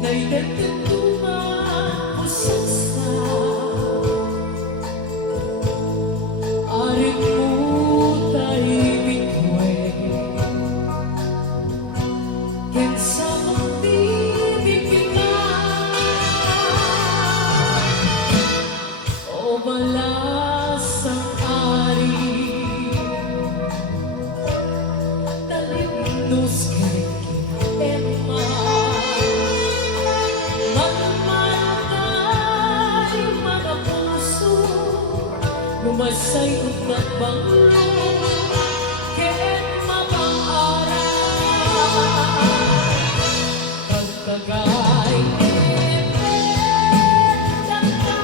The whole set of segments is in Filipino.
Nga'y nagtuntungan mo sa aring putay bituin ken sa magtibig ka o balasang ari talimnos kay Emma magmantay mga puso lumasay kong nagbanglo ken mapang-aral pagkagay ipendang ka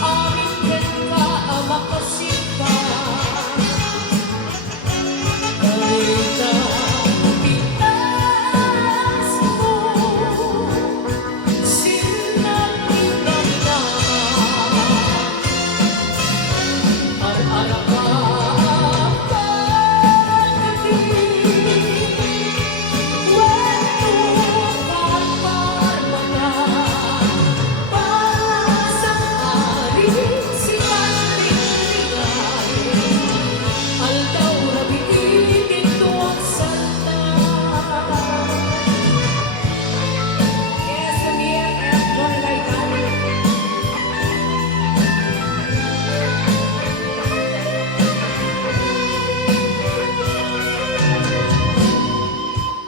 amin ken ka ang makasipa kahit na pitas mo silang ibang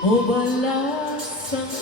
o balasang